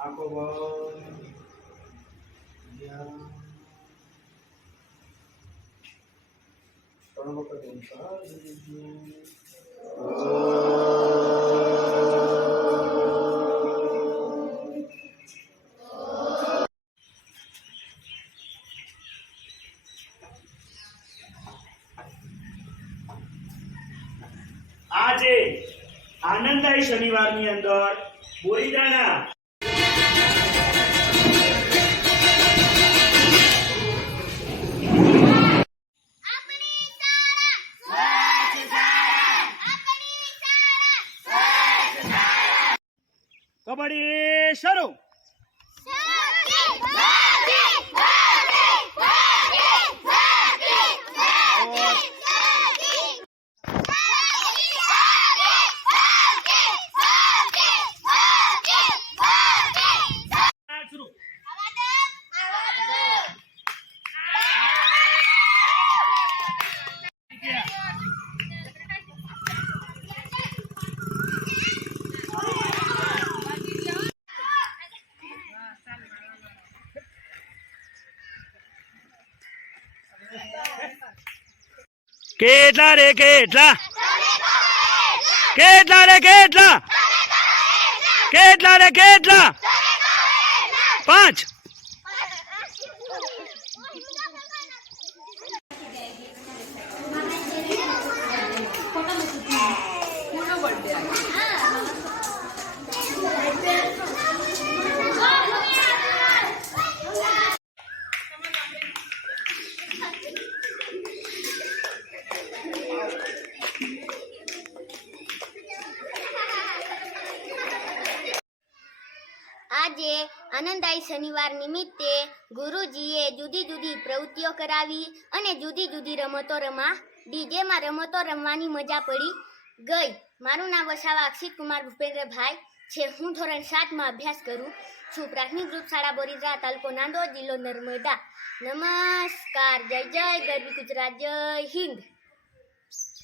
આંખો બંધ ધ્યાન ત્રણ વખત ઓમ શાંતિ આજે આનંદદાયી શનિવારની અંદર બોરીદાણા కబడీశ్వరు. કેટલા રે કેટલા? કેટલા રે કેટલા? કેટલા રે કેટલા? પાંચ. આજે આનંદાય શનિવાર નિમિત્તે ગુરુજીએ જુદી જુદી પ્રવૃત્તિઓ કરાવી અને જુદી જુદી રમતો રમા. ડીજેમાં રમતો રમવાની મજા પડી ગઈ. મારું નામ વસાવા અક્ષિત કુમાર ભૂપેન્દ્રભાઈ છે. હું ધોરણ સાતમાં અભ્યાસ કરું છું. પ્રાથમિક ગ્રુપ શાળા બોરીદરા તાલુકો નાંદોદ, જિલ્લો નર્મદા. નમસ્કાર. જય જય ગરવી ગુજરાત. જય હિન્દ.